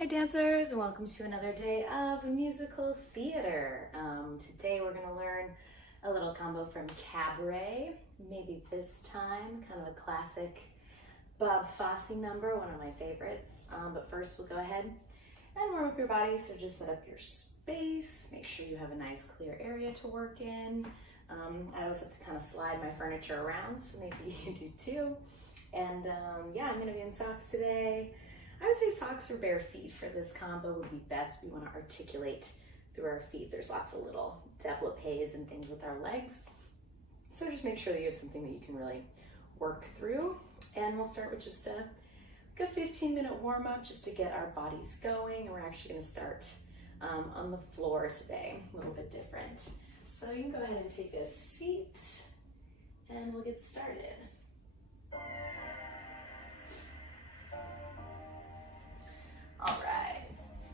Hi dancers, and welcome to another day of musical theater. Today we're going to learn a little combo from Cabaret, maybe this time, kind of a classic Bob Fosse number, one of my favorites. But first we'll go ahead and warm up your body, so just set up your space, make sure you have a nice clear area to work in. I always have to kind of slide my furniture around, so maybe you do too. And yeah, I'm going to be in socks today. I would say socks or bare feet for this combo would be best. We want to articulate through our feet. There's lots of little développés and things with our legs. So just make sure that you have something that you can really work through. And we'll start with just a 15-minute warm-up just to get our bodies going. And we're actually going to start on the floor today, a little bit different. So you can go ahead and take a seat and we'll get started. All right,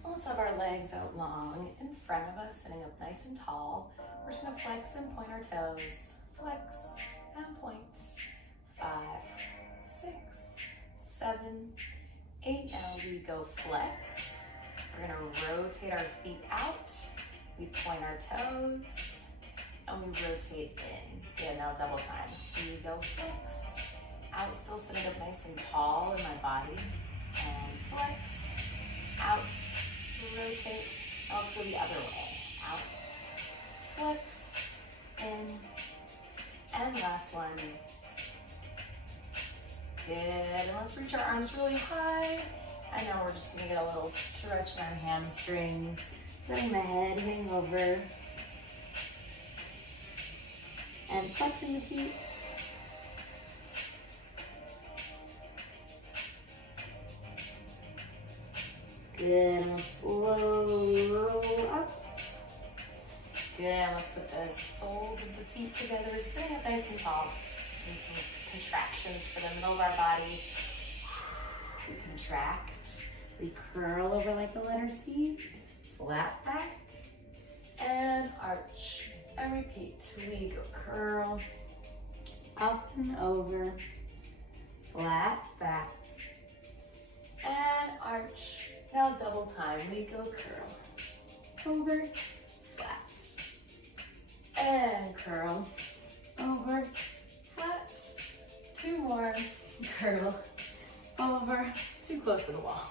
let's have our legs out long in front of us, sitting up nice and tall. We're just gonna flex and point our toes. Flex and point. 5, 6, 7, 8. Now we go flex. We're gonna rotate our feet out. We point our toes and we rotate in. Yeah, now double time. We go flex. Out, still sitting up nice and tall in my body. And flex. Out, rotate. Now let's go the other way. Out, flex, in, and last one. Good, and let's reach our arms really high. And now we're just gonna get a little stretch in our hamstrings, letting the head hang over, and flexing the feet. Good, and we'll slowly roll up. Good, let's put the soles of the feet together. We're sitting up nice and tall. Just need some contractions for the middle of our body. We contract. We curl over like the letter C. Flat back. And arch. And repeat. We go curl. Up and over. Flat back. And arch. Now double time, we go curl, over, flat, and curl, over, flat, 2 more, curl, over, too close to the wall,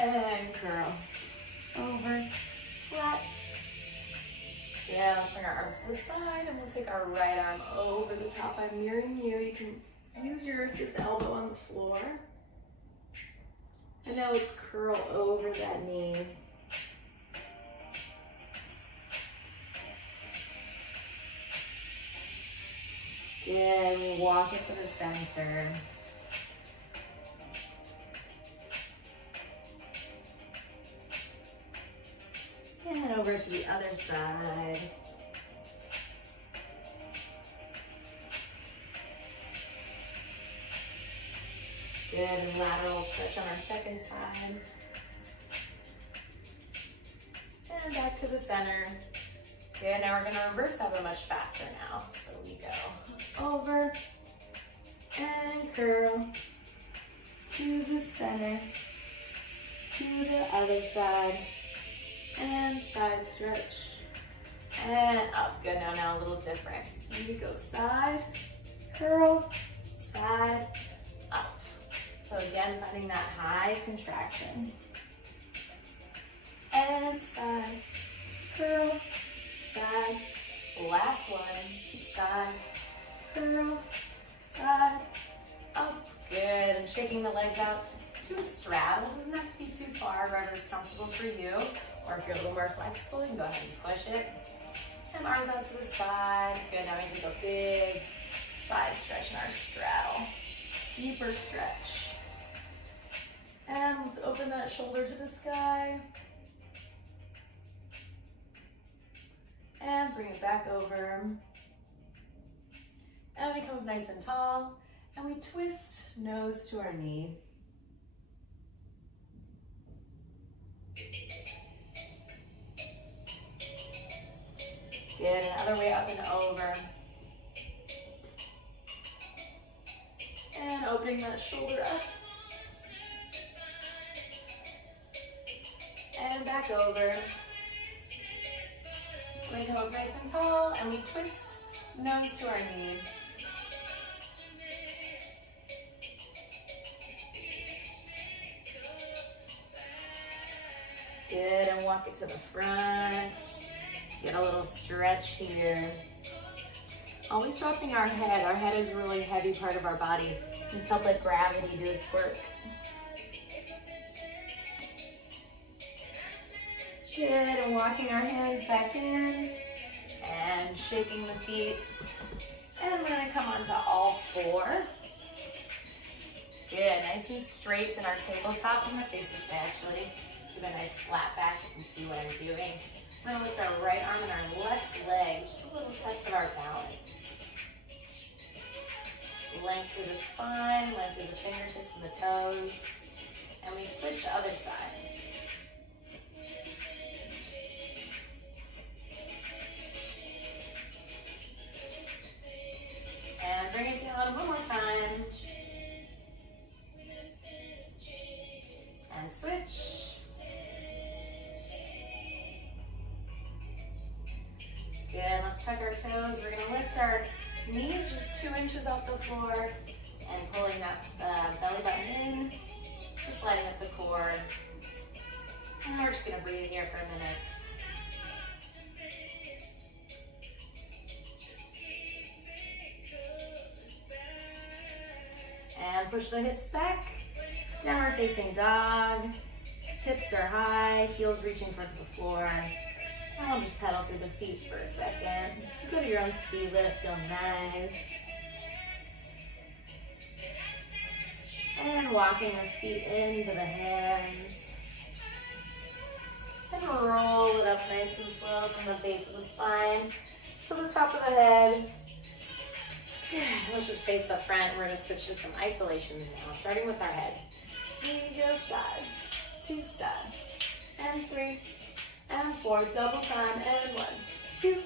and curl, over, flat. Yeah, let's bring our arms to the side and we'll take our right arm over the top. I'm mirroring you. You can use this elbow on the floor. And now let's curl over that knee. Good, we walk it to the center. And over to the other side. Good, and lateral stretch on our second side. And back to the center. Good, now we're gonna reverse that one much faster now. So we go over and curl to the center, to the other side, and side stretch, and up. Good, now a little different. We go side, curl, side, up. So again, finding that high contraction. And side, curl, side, last one, side, curl, side, up. Good, and shaking the legs out to a straddle. It doesn't have to be too far, wherever's comfortable for you. Or if you're a little more flexible, you can go ahead and push it. And arms out to the side. Good, now we take a big side stretch in our straddle. Deeper stretch. And let's open that shoulder to the sky. And bring it back over. And we come up nice and tall. And we twist nose to our knee. Good, another way up and over. And opening that shoulder up. back over. We come up nice and tall, and we twist nose to our knee. Good, and walk it to the front. Get a little stretch here. Always dropping our head. Our head is a really heavy part of our body. Just help let gravity do its work. Good, and walking our hands back in and shaking the feet. And we're gonna come onto all four. Good, nice and straight in our tabletop. I'm gonna face this way actually. Give a nice flat back, you can see what I'm doing. I'm gonna lift our right arm and our left leg, just a little test of our balance. Length through the spine, length through the fingertips and the toes. And we switch to other side. And bring it down one more time. And switch. Good, let's tuck our toes. We're gonna lift our knees just 2 inches off the floor and pulling that belly button in, just lighting up the core. And we're just gonna breathe here for a minute. And push the hips back, downward facing dog. Hips are high, heels reaching towards the floor. I'll just pedal through the feet for a second. Go to your own speed, let it feel nice. And walking the feet into the hands. And roll it up nice and slow from the base of the spine to the top of the head. Let's just face the front. We're going to switch to some isolations now, starting with our head. We go side, to side, and 3, and 4, double time, and 1, 2.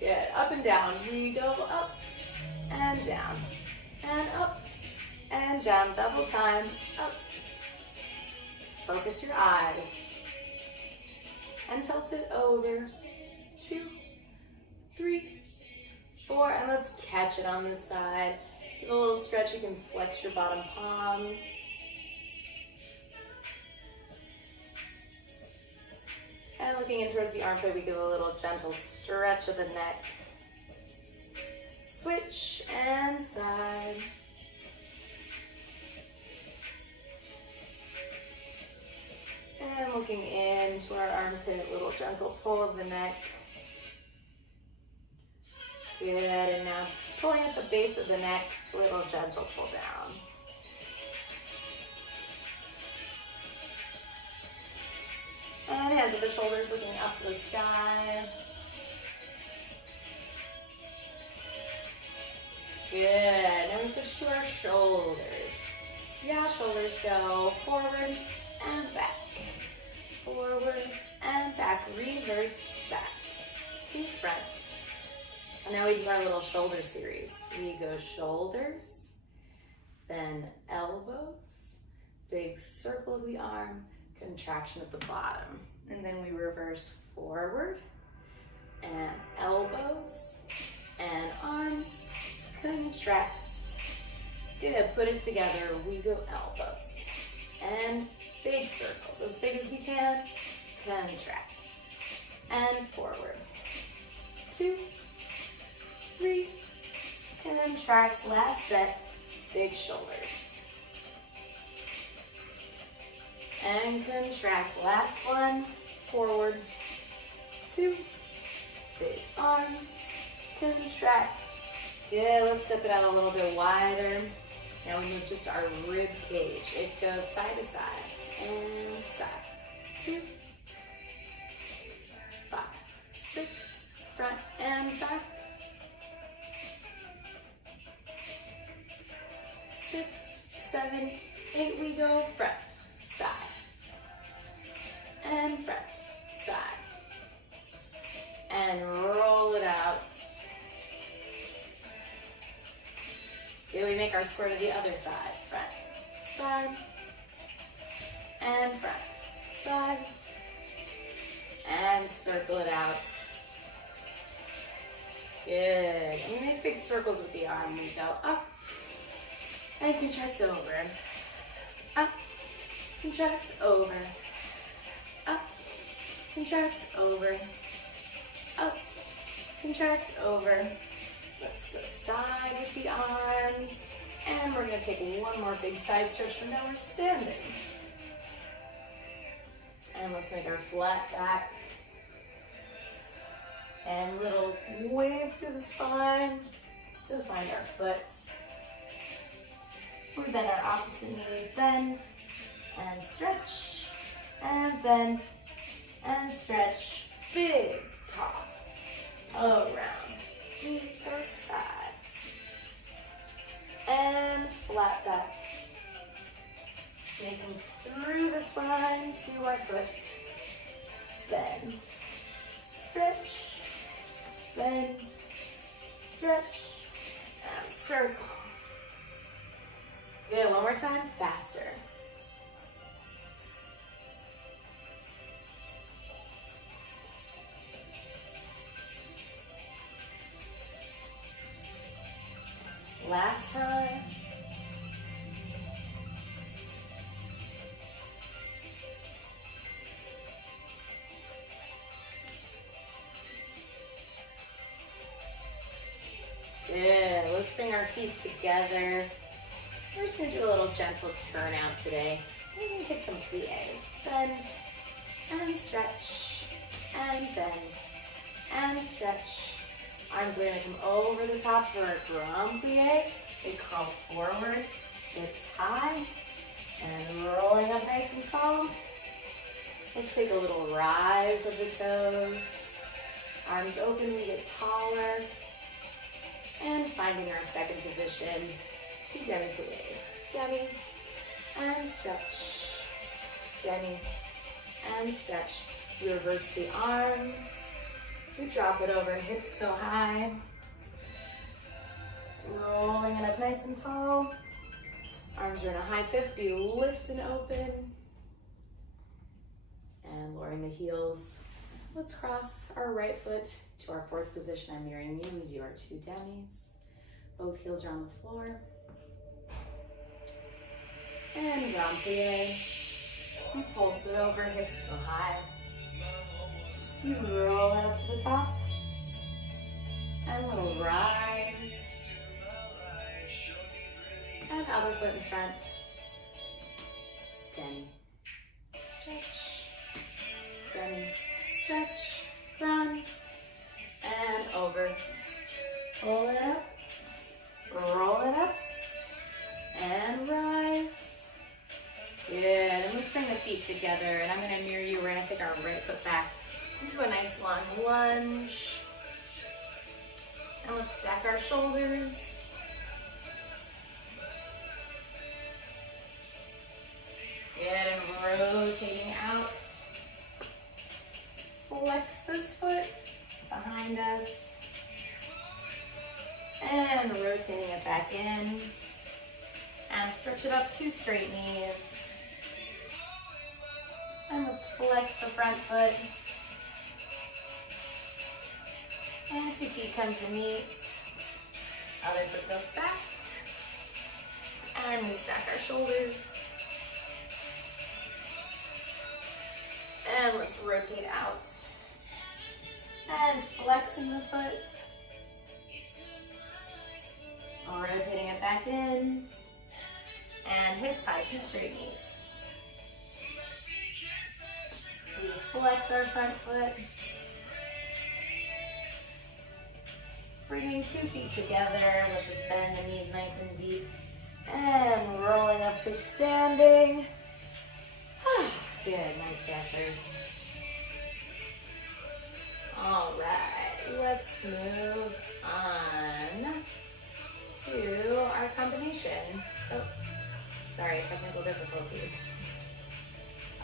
Good, up and down. We go up and down, and up and down, double time, up. Focus your eyes, and tilt it over, 2, 3, 4, and let's catch it on this side. Give a little stretch, you can flex your bottom palm. And looking in towards the armpit, we give a little gentle stretch of the neck. Switch and side. And looking into our armpit, little gentle pull of the neck. Good, and now pulling at the base of the neck, little gentle pull down. And hands at the shoulders, looking up to the sky. Good, now we switch to our shoulders. Yeah, shoulders go forward and back. Forward and back, reverse back to front. And now we do our little shoulder series. We go shoulders, then elbows, big circle of the arm, contraction at the bottom. And then we reverse forward and elbows and arms, contract. Good, put it together. We go elbows and big circles, as big as we can, contract and forward. 2, 3, contracts, last set, big shoulders. And contract, last one, forward, 2, big arms, contract. Good, let's step it out a little bit wider. Now we move just our rib cage. It goes side to side and side. 2, 5, 6, front and back. 6, 7, 8, we go front, side, and front, side, and roll it out. Here we make our square to the other side, front, side, and front, side, and circle it out. Good. And you make big circles with the arm. We go up and contract over. Up, contract over. Up, contract over. Up, contract over. Let's go side with the arms. And we're going to take one more big side stretch, and now we're standing. And let's make our flat back. And little wave through the spine to find our foot. We bend our opposite knee, bend and stretch, and bend and stretch. Big toss around, either side, and flat back. Snaking through the spine to our foot. Bend, stretch. Bend, stretch, and circle. Good, one more time, faster. Last time. Good, let's bring our feet together. We're just gonna do a little gentle turn out today. We're gonna take some pliés. Bend, and stretch, and bend, and stretch. Arms are gonna come over the top for our grand plié. They curl forward, hips high, and rolling up nice and tall. Let's take a little rise of the toes. Arms open, we get taller. And finding our second position, 2 demi-pliés. Demi, and stretch. Demi, and stretch. We reverse the arms. We drop it over, hips go high. Rolling it up nice and tall. Arms are in a high 50, lift and open. And lowering the heels. Let's cross our right foot to our fourth position. I'm mirroring you. We do our 2 demis. Both heels are on the floor. And grand plié. You pulse it over, hips go high. You roll it up to the top. And a little rise. And other foot in front. Demi. Stretch. Demi. Stretch. Ground. And over. Pull it up. Roll it up. And rise. Good. And let's bring the feet together. And I'm going to mirror you. We're going to take our right foot back into a nice long lunge. And let's stack our shoulders. Good. And rotating out. Flex this foot behind us. And rotating it back in. And stretch it up, 2 straight knees. And let's flex the front foot. And 2 feet come to meet. Other foot goes back. And we stack our shoulders. And let's rotate out. And flexing the foot. Rotating it back in. And hips high, 2 straight knees. We flex our front foot. Bringing 2 feet together. Let's just bend the knees nice and deep. And rolling up to standing. Good, nice dancers. All right, let's move on to our combination. Oh, sorry, technical difficulties.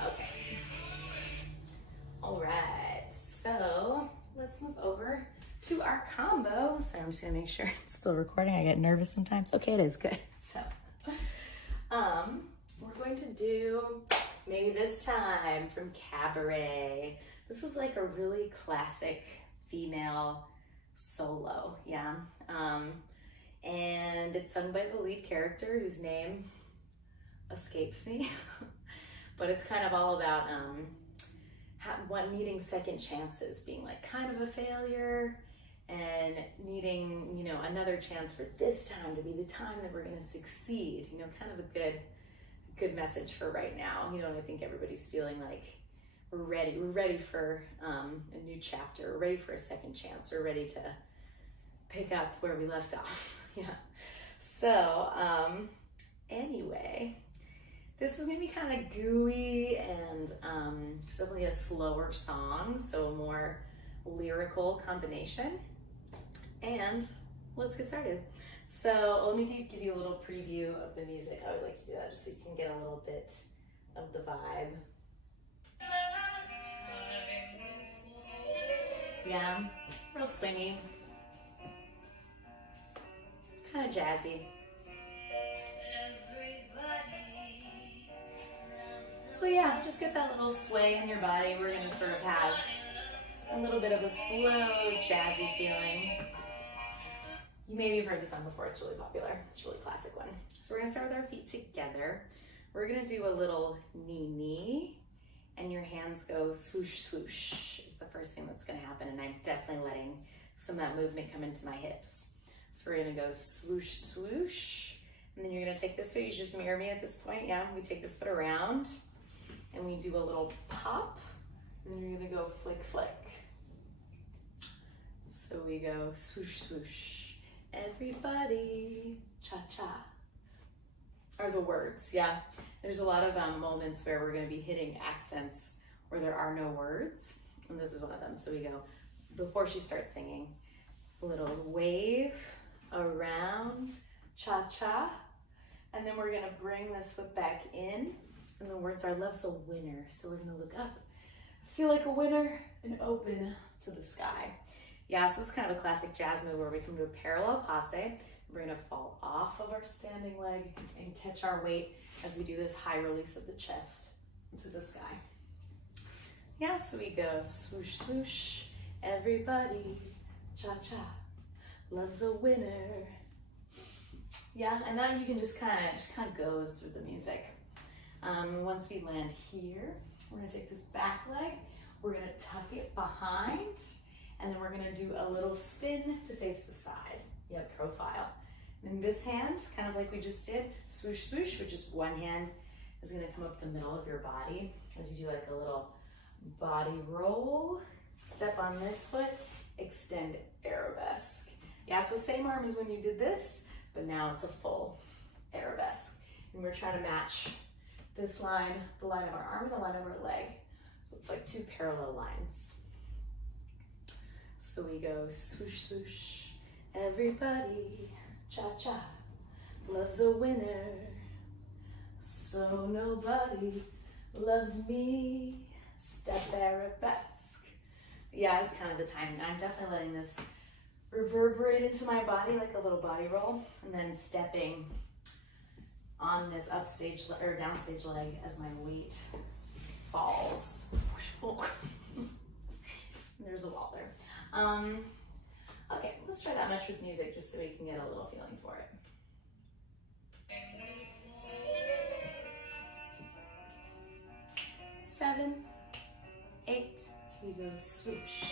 Okay. All right, so let's move over to our combo. Sorry, I'm just gonna make sure it's still recording. I get nervous sometimes. Okay, it is good. So, we're going to do Maybe This Time from Cabaret. This is like a really classic female solo, yeah. And it's sung by the lead character whose name escapes me. But it's kind of all about needing second chances, being like kind of a failure and needing, you know, another chance for this time to be the time that we're going to succeed. You know, kind of a good message for right now. You know, and I think everybody's feeling like we're ready for a new chapter, we're ready for a second chance, we're ready to pick up where we left off. Yeah. So anyway, this is gonna be kind of gooey and it's definitely a slower song, so a more lyrical combination. And let's get started. So let me give you a little preview of the music. I always like to do that just so you can get a little bit of the vibe. Yeah, real swingy, kind of jazzy. So yeah, just get that little sway in your body. We're gonna sort of have a little bit of a slow, jazzy feeling. You maybe have heard the song before, it's really popular. It's a really classic one. So we're gonna start with our feet together. We're gonna do a little knee, and your hands go swoosh, swoosh is the first thing that's gonna happen, and I'm definitely letting some of that movement come into my hips. So we're gonna go swoosh, swoosh, and then you're gonna take this foot, you just mirror me at this point, yeah? We take this foot around, and we do a little pop, and then you're gonna go flick, flick. So we go swoosh, swoosh. Everybody, cha-cha, are the words, yeah. There's a lot of moments where we're gonna be hitting accents where there are no words, and this is one of them. So we go, before she starts singing, a little wave around, cha-cha, and then we're gonna bring this foot back in, and the words are love's a winner. So we're gonna look up, feel like a winner, and open to the sky. Yeah, so it's kind of a classic jazz move where we come to a parallel passe. We're gonna fall off of our standing leg and catch our weight as we do this high release of the chest into the sky. Yeah, so we go swoosh, swoosh, everybody, cha-cha, love's a winner. Yeah, and that you can just kind of goes through the music. Once we land here, we're gonna take this back leg, we're gonna tuck it behind, and then we're gonna do a little spin to face the side, yeah, profile. And this hand, kind of like we just did, swoosh, swoosh, with just one hand is gonna come up the middle of your body as you do like a little body roll, step on this foot, extend arabesque. Yeah, so same arm as when you did this, but now it's a full arabesque. And we're trying to match this line, the line of our arm, and the line of our leg. So it's like two parallel lines. So we go swoosh, swoosh, everybody, cha-cha, love's a winner, so nobody loves me, step arabesque. Yeah, it's kind of the timing. I'm definitely letting this reverberate into my body like a little body roll, and then stepping on this upstage or downstage leg as my weight falls. There's a wall there. Okay, let's try that much with music just so we can get a little feeling for it. 7, 8, we go swoosh,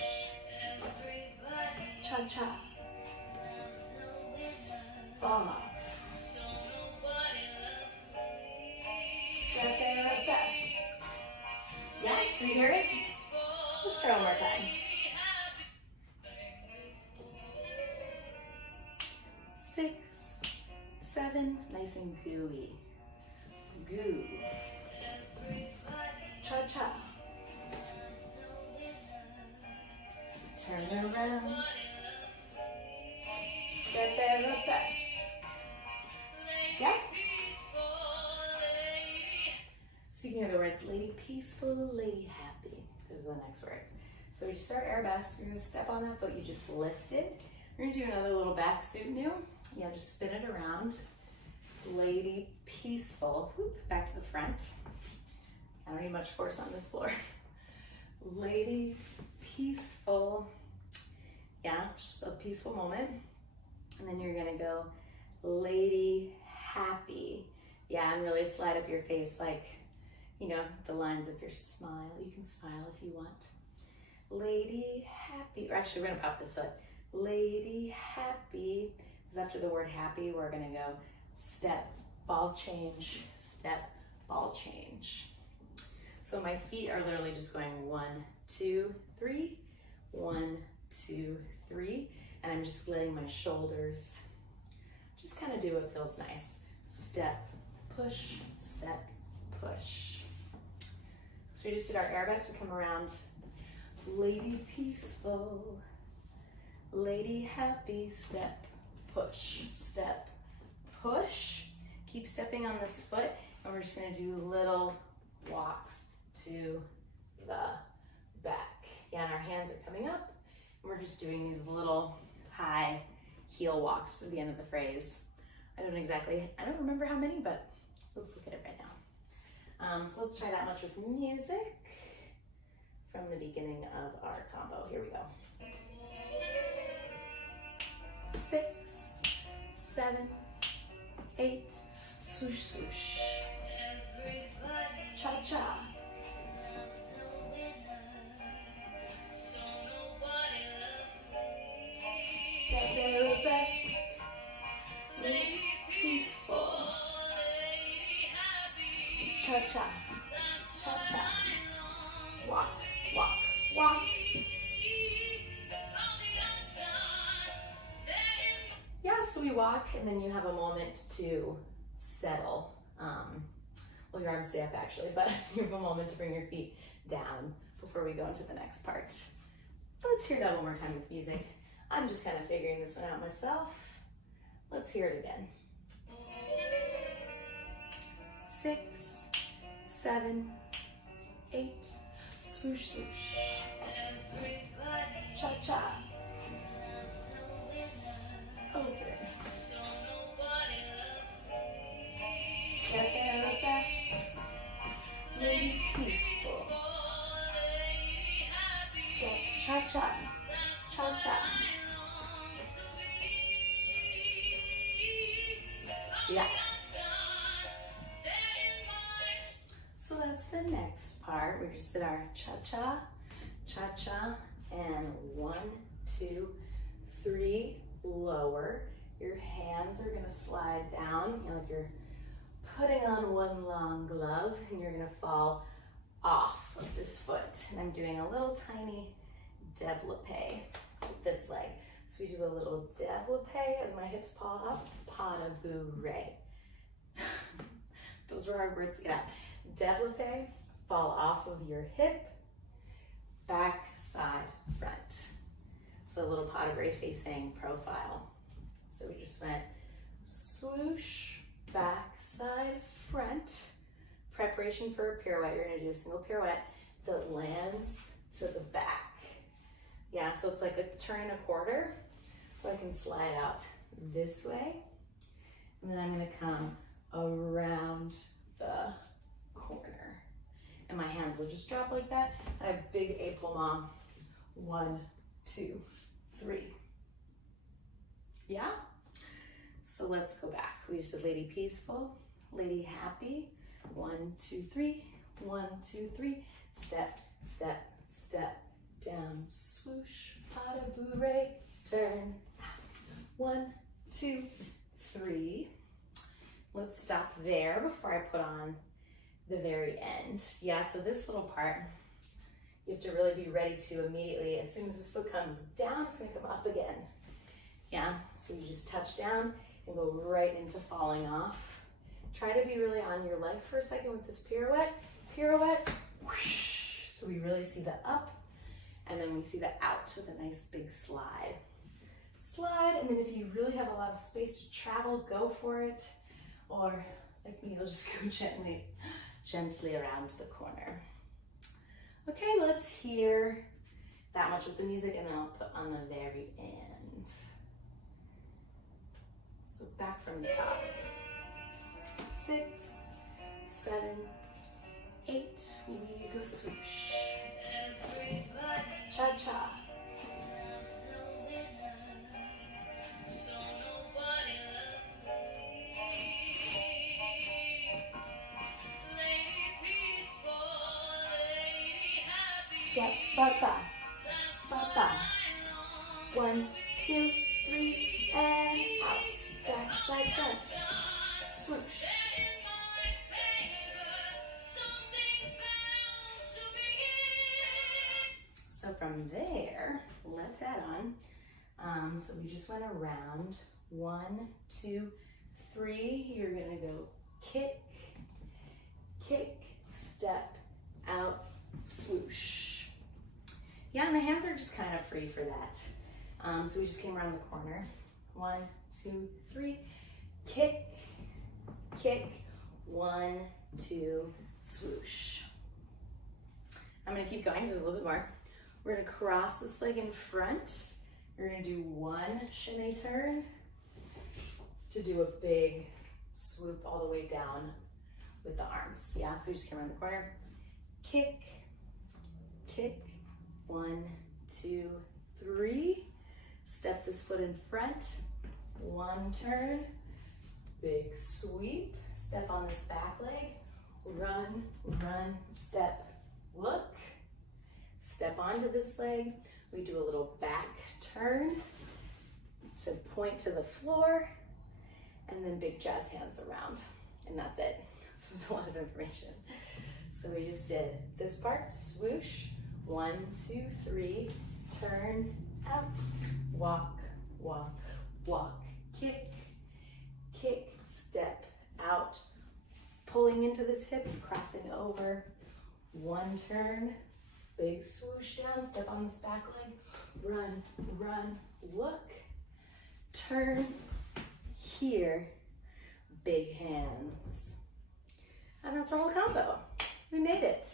cha-cha, fall off, step arabesque. Yeah, do you hear it? Let's try one more time. 6, 7, nice and gooey. Goo. Cha-cha. Turn around. Step arabesque. Yeah? So you can hear the words, lady peaceful, lady happy. Those are the next words. So we just start arabesque. You're going to step on that foot you just lifted. We're going to do another little back suit new. Yeah, just spin it around. Lady peaceful. Whoop, back to the front. I don't need much force on this floor. Lady, peaceful. Yeah, just a peaceful moment. And then you're gonna go lady, happy. Yeah, and really slide up your face like, you know, the lines of your smile. You can smile if you want. Lady, happy. Or actually, we're gonna pop this up. Lady, happy. Because after the word happy, we're gonna go step, ball change, step, ball change. So my feet are literally just going 1, 2, 3, 1, 2, 3, and I'm just letting my shoulders just kind of do what feels nice. Step, push, step, push. So we just did our arabesque to come around. Lady peaceful, lady happy, step, push, step, push. Keep stepping on this foot, and we're just gonna do little walks to the back. Yeah, and our hands are coming up, and we're just doing these little high heel walks to the end of the phrase. I don't remember how many, but let's look at it right now. So let's try that much with music from the beginning of our combo. Here we go. 6, 7, 8, swoosh, swoosh. Cha-cha. Step arabesque. Lady peaceful. Cha-cha. Cha-cha. Walk, walk, walk. Yeah, so we walk and then you have a moment to settle. Well, your arms stay up actually, but you have a moment to bring your feet down before we go into the next part. Let's hear that one more time with music. I'm just kind of figuring this one out myself. Let's hear it again. 6, 7, 8, swoosh, swoosh. Cha-cha. Open. Step arabesque. Lady peaceful. Step cha-cha. Cha-cha. Yeah. So that's the next part. We just did our cha-cha, cha-cha, and 1, 2, 3, lower. Your hands are gonna slide down, you know, like you're putting on one long glove, and you're gonna fall off of this foot. And I'm doing a little tiny développé with this leg. So we do a little développé as my hips paw up, pas de bourrée. Those were hard words to get out. Développé, fall off of your hip, back, side, front. So a little pas de bourrée facing profile. So we just went swoosh, back, side, front. Preparation for a pirouette. You're gonna do a single pirouette that lands to the back. Yeah, so it's like a turn and a quarter. So I can slide out this way. And then I'm gonna come around the corner. And my hands will just drop like that. I have big épaulement. 1, 2, 3. Yeah? So let's go back. We just did lady peaceful, lady happy. 1, 2, 3. 1, 2, 3. Step, step, step. Down, swoosh, pas de bourrée, turn out. 1, 2, 3. Let's stop there before I put on the very end. Yeah, so this little part, you have to really be ready to immediately, as soon as this foot comes down, it's gonna come up again. Yeah, so you just touch down and go right into falling off. Try to be really on your leg for a second with this pirouette. Pirouette, whoosh. So we really see the up, and then we see the out with a nice big slide. Slide, and then if you really have a lot of space to travel, go for it. Or like me, you'll just go gently around the corner. Okay, let's hear that much with the music, and then I'll put on the very end. So back from the top. 6, 7, 8, we go swoosh. Cha-cha. Step, ba-ba, ba-ba. 1, 2, 3, and out. Backside flex. Swoosh. So from there, let's add on. So we just went around. 1, 2, 3. You're gonna go kick, kick, step, out, swoosh. Yeah, and the hands are just kind of free for that. So we just came around the corner. 1, 2, 3. Kick, kick. 1, 2, swoosh. I'm gonna keep going, so there's a little bit more. We're gonna cross this leg in front. You're gonna do 1 chaîné turn to do a big swoop all the way down with the arms. Yeah, so we just came around the corner. Kick, kick. 1, 2, 3. Step this foot in front. 1 turn. Big sweep. Step on this back leg. Run, run, step, look. Step onto this leg. We do a little back turn to point to the floor. And then big jazz hands around. And that's it. So it's a lot of information. So we just did this part, swoosh. 1, 2, 3, turn, out, walk, walk, walk, kick, kick, step, out, pulling into this hips, crossing over, 1 turn, big swoosh down, step on this back leg, run, run, look, turn, here, big hands. And that's our whole combo. We made it.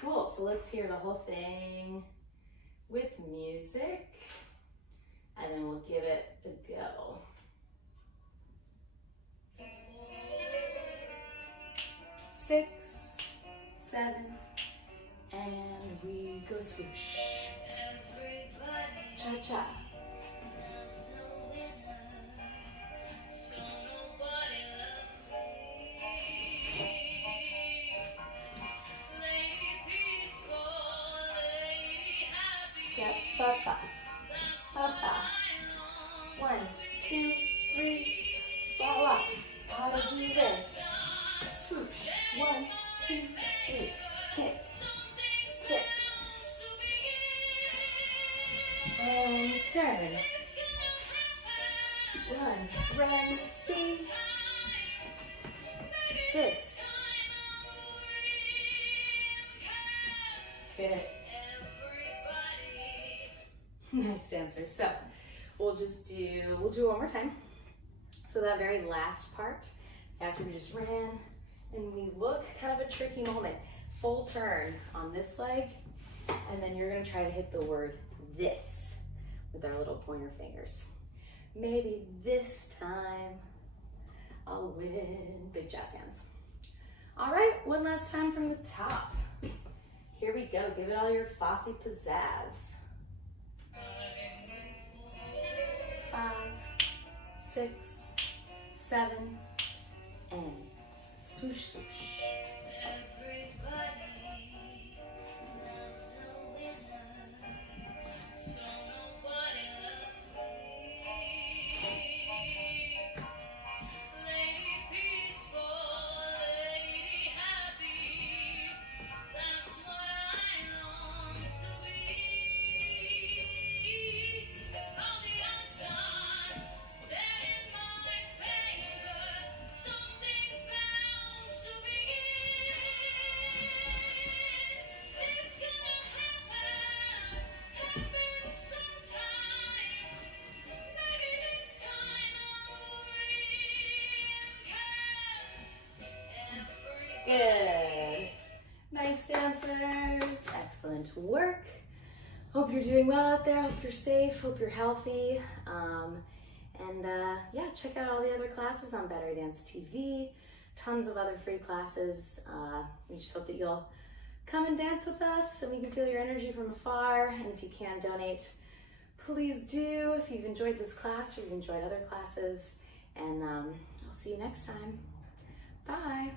Cool, so let's hear the whole thing with music, and then we'll give it a go. 6, 7, and we go swoosh. Cha-cha. Step, ba-ba, ba-ba. 1, 2, 3, fall off. Gotta do this. Swoosh. 1, 2, 3. Kick, kick. And turn. Run, run, see. This. Good. Nice dancer. So we'll do it one more time. So that very last part, after we just ran and we look, kind of a tricky moment. Full turn on this leg, and then you're gonna try to hit the word this with our little pointer fingers. Maybe this time I'll win. Big jazz hands. All right, one last time from the top. Here we go. Give it all your Fosse pizzazz. 5, 6, 7, and swoosh, swoosh. Good. Nice dancers. Excellent work. Hope you're doing well out there. Hope you're safe. Hope you're healthy. Yeah, check out all the other classes on Better Dance TV. tons of other free classes. We just hope that you'll come and dance with us so we can feel your energy from afar. And if you can donate, please do, if you've enjoyed this class or you've enjoyed other classes. And I'll see you next time. Bye.